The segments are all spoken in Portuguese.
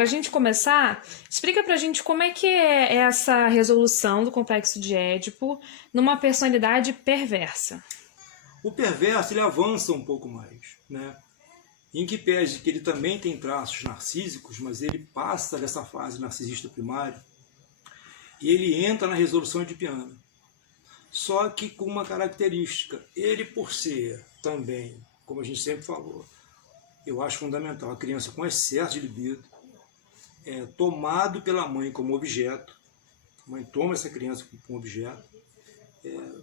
para a gente começar, explica pra gente como é que é essa resolução do complexo de Édipo numa personalidade perversa. O perverso, ele avança um pouco mais, né? Em que pese que ele também tem traços narcísicos, mas ele passa dessa fase narcisista primária e ele entra na resolução edipiana. Só que com uma característica, ele por ser também, como a gente sempre falou, eu acho fundamental, a criança com excesso de libido, tomado pela mãe como objeto, a mãe toma essa criança como objeto,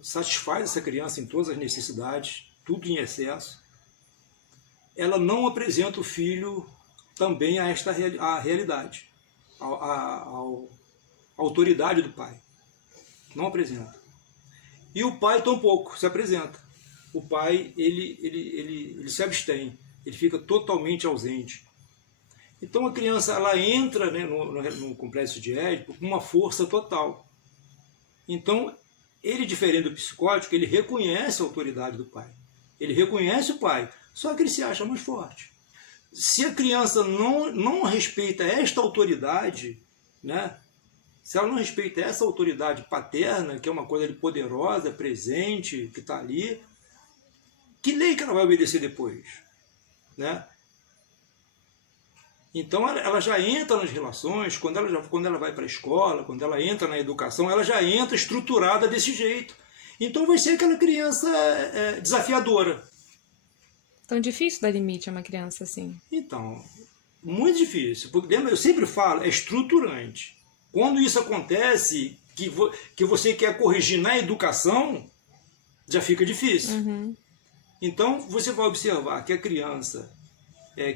satisfaz essa criança em todas as necessidades, tudo em excesso, ela não apresenta o filho também a esta a realidade, a autoridade do pai. Não apresenta. E o pai tampouco se apresenta. O pai, ele se abstém, ele fica totalmente ausente. Então a criança, ela entra, né, no complexo de Édipo com uma força total. Então, ele, diferente do psicótico, ele reconhece a autoridade do pai. Ele reconhece o pai, só que ele se acha mais forte. Se a criança não respeita esta autoridade, né, se ela não respeita essa autoridade paterna, que é uma coisa poderosa, presente, que está ali, que lei que ela vai obedecer depois? Né? Então ela já entra nas relações, quando ela vai para a escola, quando ela entra na educação, ela já entra estruturada desse jeito. Então vai ser aquela criança desafiadora. Tão difícil dar limite a uma criança assim. Então, muito difícil. Porque, lembra, eu sempre falo, é estruturante. Quando isso acontece, que você quer corrigir na educação, já fica difícil. Uhum. Então, você vai observar que a criança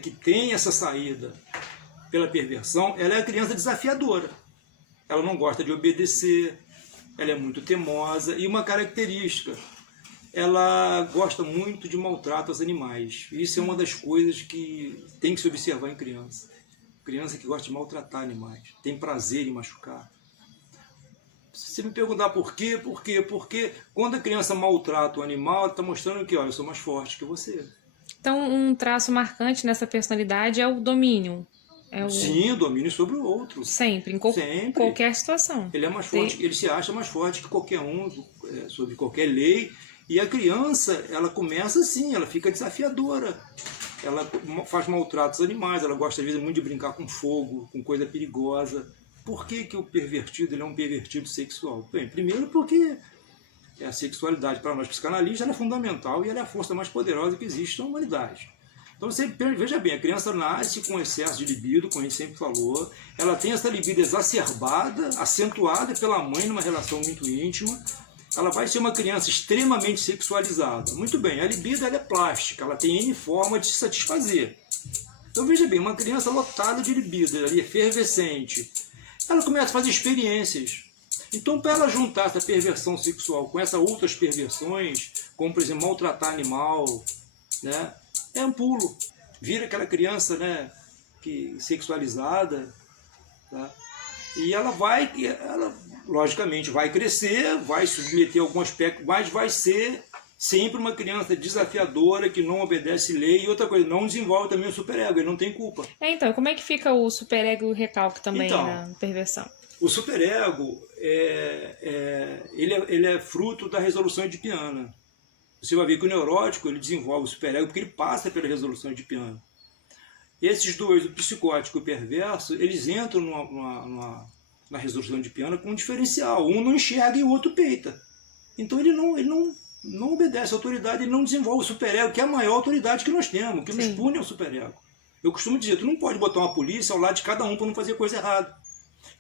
que tem essa saída pela perversão, ela é a criança desafiadora. Ela não gosta de obedecer, ela é muito teimosa, e uma característica, ela gosta muito de maltrato aos animais. Isso é uma das coisas que tem que se observar em criança. Criança que gosta de maltratar animais, tem prazer em machucar. Se você me perguntar por quê? Porque quando a criança maltrata o animal, ela está mostrando que, ó, eu sou mais forte que você. Então, um traço marcante nessa personalidade é o domínio. Sim, o domínio sobre o outro. Sempre, em qualquer situação. Ele é mais forte, ele se acha mais forte que qualquer um, sobre qualquer lei. E a criança, ela começa assim, ela fica desafiadora. Ela faz maltratos aos animais, ela gosta às vezes muito de brincar com fogo, com coisa perigosa. Por que o pervertido ele é um pervertido sexual? Bem, primeiro porque a sexualidade para nós psicanalistas é fundamental e ela é a força mais poderosa que existe na humanidade. Então você veja bem, a criança nasce com excesso de libido, como a gente sempre falou, ela tem essa libido exacerbada, acentuada pela mãe numa relação muito íntima, ela vai ser uma criança extremamente sexualizada. Muito bem, a libido ela é plástica, ela tem N forma de se satisfazer. Então veja bem, uma criança lotada de libido, ela é efervescente, ela começa a fazer experiências. Então, para ela juntar essa perversão sexual com essas outras perversões, como, por exemplo, maltratar animal, né, é um pulo. Vira aquela criança, né, sexualizada, tá? E ela logicamente, vai crescer, vai submeter a algum aspecto, mas vai ser sempre uma criança desafiadora, que não obedece lei. E outra coisa, não desenvolve também o superego, ele não tem culpa. Então, como é que fica o superego e o recalque também na perversão? O superego, ele é fruto da resolução edipiana. Você vai ver que o neurótico ele desenvolve o superego porque ele passa pela resolução edipiana. Esses dois, o psicótico e o perverso, eles entram na resolução edipiana com um diferencial. Um não enxerga e o outro peita. Então ele não obedece à autoridade, ele não desenvolve o superego, que é a maior autoridade que nós temos, que nos pune ao superego. Eu costumo dizer, tu não pode botar uma polícia ao lado de cada um para não fazer coisa errada.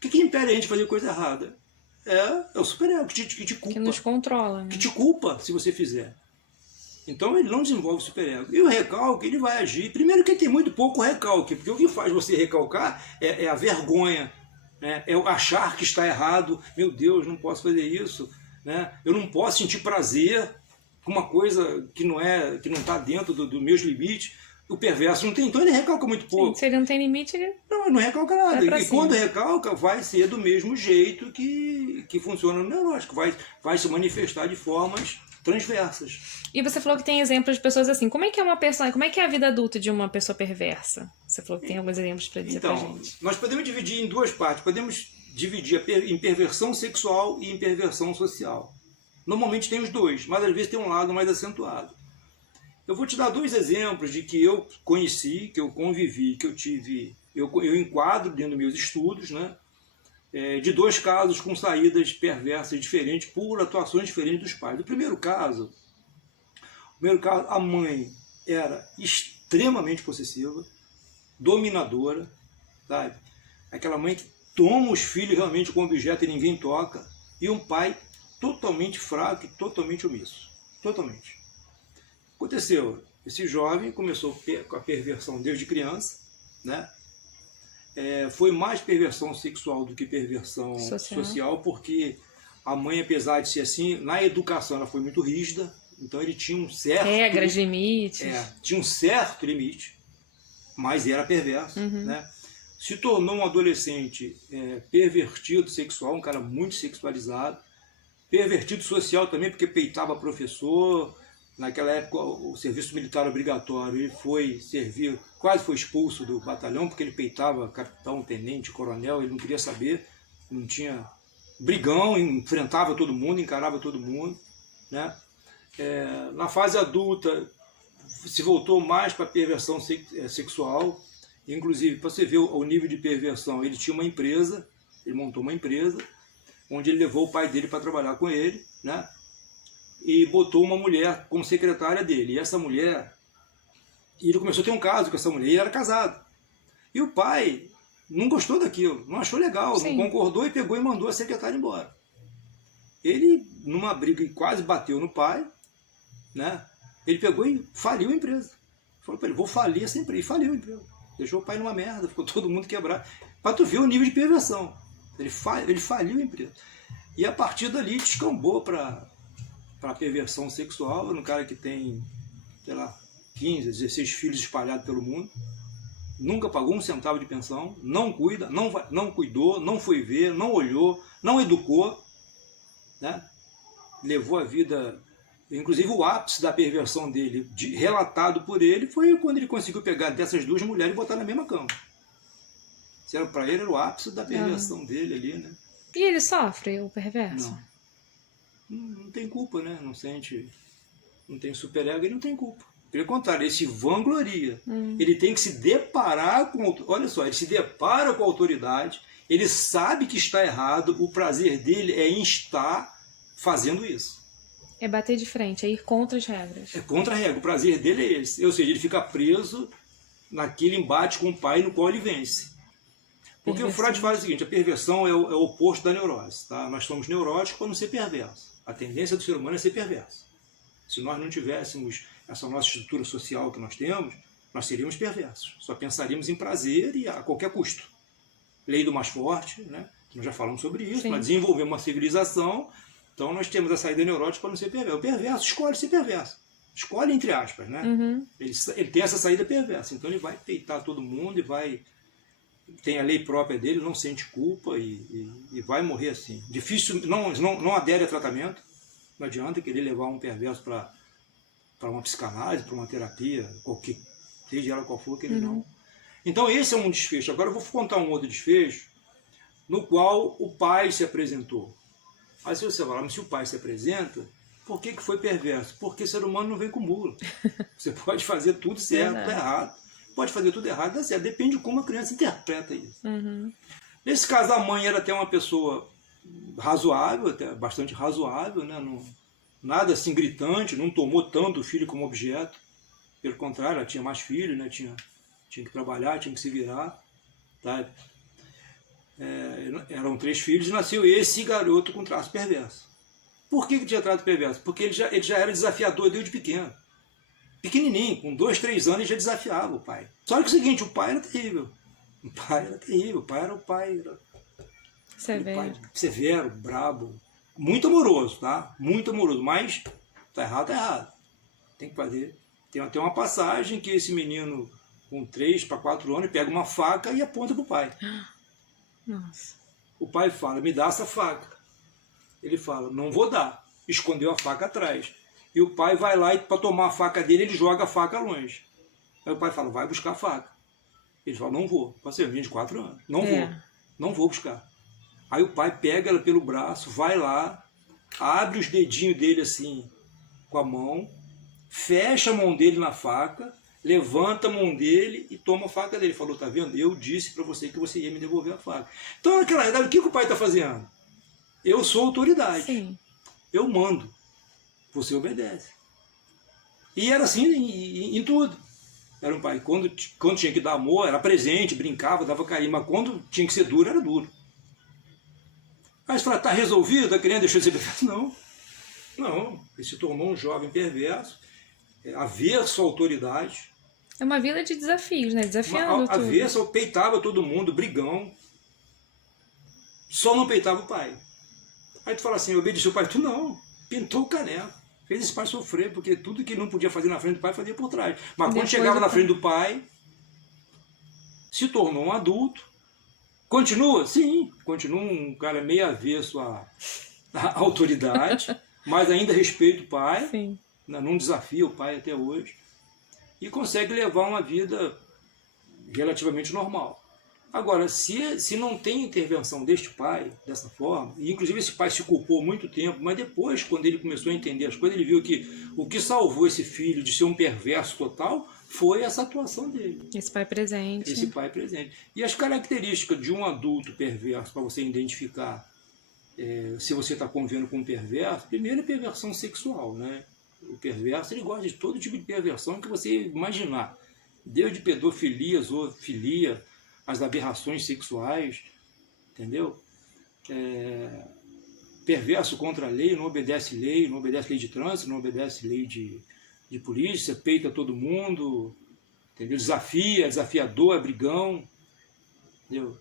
O que impede a gente de fazer coisa errada? É o superego que te culpa. Que nos controla. Né? Que te culpa se você fizer. Então ele não desenvolve o superego. E o recalque, ele vai agir. Primeiro que tem muito pouco recalque, porque o que faz você recalcar é a vergonha, né? É o achar que está errado. Meu Deus, não posso fazer isso. Né? Eu não posso sentir prazer com uma coisa que não está dentro dos meus limites. O perverso não tem, então ele recalca muito pouco. Sim, se ele não tem limite, ele não recalca nada. E quando recalca, vai ser do mesmo jeito que funciona no neurótico. Vai se manifestar de formas transversas. E você falou que tem exemplos de pessoas assim. Como é que é uma pessoa, como é que é a vida adulta de uma pessoa perversa? Você falou que tem alguns exemplos para dizer pra Então, gente. nós podemos dividir em duas partes. Podemos dividir em perversão sexual e em perversão social. Normalmente tem os dois, mas às vezes tem um lado mais acentuado. Eu vou te dar dois exemplos de que eu conheci, que eu convivi, que eu tive, eu enquadro dentro dos meus estudos, né? De dois casos com saídas perversas diferentes por atuações diferentes dos pais. No primeiro caso, a mãe era extremamente possessiva, dominadora, sabe? Aquela mãe que toma os filhos realmente como objeto e ninguém toca, e um pai totalmente fraco e totalmente omisso. Totalmente. Aconteceu, esse jovem começou com a perversão desde criança, né? Foi mais perversão sexual do que perversão social, porque a mãe, apesar de ser assim, na educação ela foi muito rígida, então ele tinha um certo... Regras, limites. Tinha um certo limite, mas era perverso, né? Se tornou um adolescente pervertido sexual, um cara muito sexualizado, pervertido social também, porque peitava professor. Naquela época, o serviço militar obrigatório, ele foi servir, quase foi expulso do batalhão, porque ele peitava capitão, tenente, coronel, ele não queria saber, não tinha brigão, enfrentava todo mundo, encarava todo mundo, né? Na fase adulta, se voltou mais para a perversão sexual, inclusive, para você ver o nível de perversão, ele tinha uma empresa, ele montou uma empresa, onde ele levou o pai dele para trabalhar com ele, né? E botou uma mulher como secretária dele. E essa mulher, ele começou a ter um caso com essa mulher, e ele era casado. E o pai não gostou daquilo, não achou legal, Sim. não concordou e pegou e mandou a secretária embora. Ele, numa briga, quase bateu no pai, né? Ele pegou e faliu a empresa. Falou para ele, vou falir essa empresa. E faliu a empresa. Deixou o pai numa merda, ficou todo mundo quebrado. Para tu ver o nível de perversão. Ele faliu a empresa. E a partir dali descambou para a perversão sexual, no cara que tem, sei lá, 15, 16 filhos espalhados pelo mundo, nunca pagou um centavo de pensão, não cuida, não cuidou, não foi ver, não olhou, não educou, né? Levou a vida, inclusive o ápice da perversão dele, relatado por ele, foi quando ele conseguiu pegar dessas duas mulheres e botar na mesma cama. Para ele era o ápice da perversão dele ali, né? E ele sofre, o perverso? Não tem culpa, né? Não sente, não tem superego, ele não tem culpa. Pelo contrário, ele se vangloria. Ele tem que se deparar com... Olha só, ele se depara com a autoridade, ele sabe que está errado, o prazer dele é em estar fazendo isso. É bater de frente, é ir contra as regras. É contra a regra, o prazer dele é esse. Ou seja, ele fica preso naquele embate com o pai no qual ele vence. Porque o Freud fala o seguinte, a perversão é o oposto da neurose. Tá? Nós somos neuróticos para não ser perverso. A tendência do ser humano é ser perverso. Se nós não tivéssemos essa nossa estrutura social que nós temos, nós seríamos perversos. Só pensaríamos em prazer e a qualquer custo. Lei do mais forte, né? Nós já falamos sobre isso. Nós desenvolvemos uma civilização, então nós temos a saída neurótica para não ser perverso. O perverso escolhe ser perverso. Escolhe entre aspas, né? Ele tem essa saída perversa. Então ele vai peitar todo mundo e vai... Tem a lei própria dele, não sente culpa e vai morrer assim. Difícil, não adere a tratamento. Não adianta querer levar um perverso para uma psicanálise, para uma terapia, qualquer, seja ela qual for, que ele não. Então esse é um desfecho. Agora eu vou contar um outro desfecho no qual o pai se apresentou. Aí se você falar, mas se o pai se apresenta, por que foi perverso? Porque ser humano não vem com mula. Você pode fazer tudo certo, tá errado. Pode fazer tudo errado, dá certo. Depende de como a criança interpreta isso. Nesse caso, a mãe era até uma pessoa razoável, até bastante razoável, né? Não, nada assim gritante, não tomou tanto o filho como objeto. Pelo contrário, ela tinha mais filhos, né? Tinha que trabalhar, tinha que se virar. Tá? Eram 3 filhos e nasceu esse garoto com traço perverso. Por que tinha traço perverso? Porque ele já era desafiador desde pequeno. Pequenininho, com 2, 3 anos, ele já desafiava o pai. Só que o seguinte, o pai era terrível. O pai era o pai severo, brabo, muito amoroso, tá? Muito amoroso, mas tá errado. Tem que fazer. Tem até uma passagem que esse menino, com 3 para 4 anos, pega uma faca e aponta pro pai. Nossa. O pai fala, me dá essa faca. Ele fala, não vou dar. Escondeu a faca atrás. E o pai vai lá e para tomar a faca dele, ele joga a faca longe. Aí o pai fala, vai buscar a faca. Ele fala, não vou. Pode ser, menino de 4 anos. Não vou buscar. Aí o pai pega ela pelo braço, vai lá, abre os dedinhos dele assim, com a mão, fecha a mão dele na faca, levanta a mão dele e toma a faca dele. Falou, tá vendo? Eu disse para você que você ia me devolver a faca. Então, naquela realidade, o que o pai está fazendo? Eu sou autoridade. Sim. Eu mando. Você obedece. E era assim em tudo. Era um pai. Quando tinha que dar amor, era presente, brincava, dava carinho. Mas quando tinha que ser duro, era duro. Aí você fala, tá resolvido? A criança deixou de ser perverso? Não. Não. Ele se tornou um jovem perverso, averso à autoridade. É uma vida de desafios, né? Desafiando tudo. Averso, peitava todo mundo, brigão. Só não peitava o pai. Aí tu fala assim, obedeceu o pai. Tu não. Pintou o caneco. Fez esse pai sofrer, porque tudo que ele não podia fazer na frente do pai, fazia por trás. Mas quando chegava na frente do pai, se tornou um adulto. Continua? Sim. Continua um cara meio avesso à autoridade, mas ainda respeita o pai. Sim. Não desafia o pai até hoje. E consegue levar uma vida relativamente normal. Agora, se não tem intervenção deste pai, dessa forma, e inclusive esse pai se culpou muito tempo, mas depois, quando ele começou a entender as coisas, ele viu que o que salvou esse filho de ser um perverso total foi essa atuação dele. Esse pai presente. Esse pai presente. E as características de um adulto perverso, para você identificar se você está convivendo com um perverso, primeiro é perversão sexual, né? O perverso, ele gosta de todo tipo de perversão que você imaginar. Desde pedofilia, zoofilia, as aberrações sexuais, entendeu? Perverso contra a lei, não obedece lei de trânsito, não obedece lei de polícia, peita todo mundo, entendeu? Desafiador, é brigão, entendeu?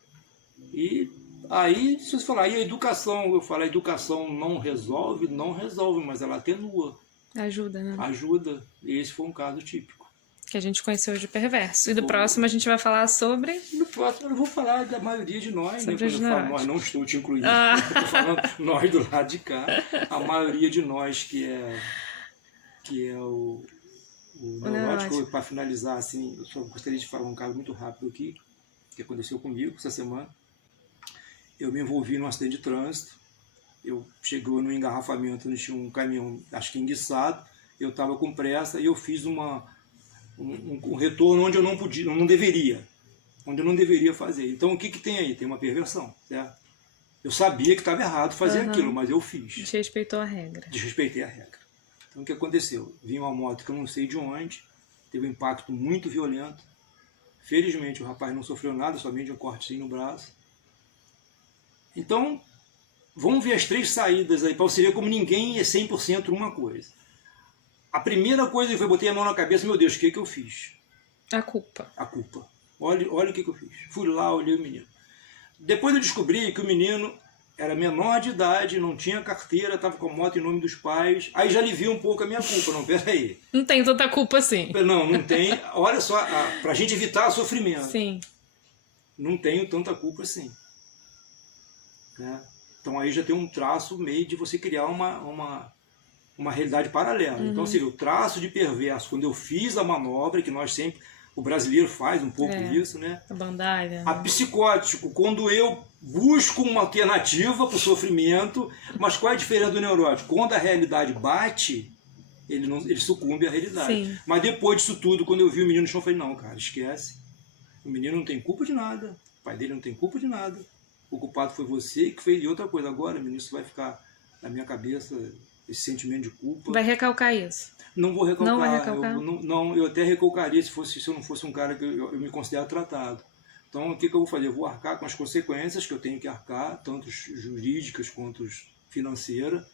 E aí, se você falar, e a educação? Eu falo, a educação não resolve, mas ela atenua. Ajuda, né? Ajuda, e esse foi um caso típico. Que a gente conheceu hoje próximo. E do próximo a gente vai falar sobre... No próximo eu vou falar da maioria de nós, né? Quando eu falo nós, não estou te incluindo. Estou falando nós do lado de cá. A maioria de nós que é o neurótico. Para finalizar, assim, eu só gostaria de falar um caso muito rápido aqui, que aconteceu comigo essa semana. Eu me envolvi num acidente de trânsito. Eu chegou no engarrafamento, onde tinha um caminhão, acho que enguiçado. Eu estava com pressa e eu fiz um retorno onde eu não podia, não deveria, onde eu não deveria fazer. Então o que tem aí? Tem uma perversão, certo? Eu sabia que estava errado fazer aquilo, mas eu fiz. Desrespeitou a regra. Desrespeitei a regra. Então o que aconteceu? Vinha uma moto que eu não sei de onde, teve um impacto muito violento. Felizmente o rapaz não sofreu nada, somente um cortezinho no braço. Então, vamos ver as 3 saídas aí, para você ver como ninguém é 100% uma coisa. A primeira coisa que foi, botei a mão na cabeça, meu Deus, o que eu fiz? A culpa. A culpa. Olha o que eu fiz. Fui lá, olhei o menino. Depois eu descobri que o menino era menor de idade, não tinha carteira, estava com a moto em nome dos pais. Aí já aliviou um pouco a minha culpa. Não, peraí. Não tem tanta culpa assim. Não tem. Olha só, para a gente evitar sofrimento. Sim. Não tenho tanta culpa assim. Né? Então aí já tem um traço meio de você criar uma realidade paralela. Então, seria o traço de perverso, quando eu fiz a manobra, que nós sempre, o brasileiro faz um pouco disso, né? A bandalha. A psicótico, quando eu busco uma alternativa para o sofrimento, mas qual é a diferença do neurótico? Quando a realidade bate, ele sucumbe à realidade. Sim. Mas depois disso tudo, quando eu vi o menino no chão, eu falei, não, cara, esquece. O menino não tem culpa de nada, o pai dele não tem culpa de nada. O culpado foi você que fez. E outra coisa, agora, menino, isso vai ficar na minha cabeça, esse sentimento de culpa. Vai recalcar isso? Não vou recalcar. Não vai recalcar? Eu até recalcaria se eu não fosse um cara que eu me considero tratado. Então, o que eu vou fazer? Eu vou arcar com as consequências que eu tenho que arcar, tanto jurídicas quanto financeiras.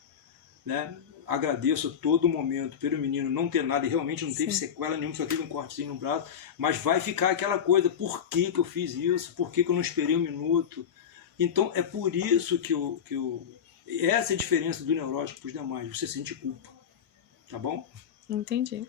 Né? Agradeço a todo momento pelo menino não ter nada, e realmente não teve sequela nenhuma, só teve um cortezinho no braço, mas vai ficar aquela coisa, por que eu fiz isso? Por que eu não esperei um minuto? Então, é por isso que essa é a diferença do neurótico para os demais. Você sente culpa. Tá bom? Entendi.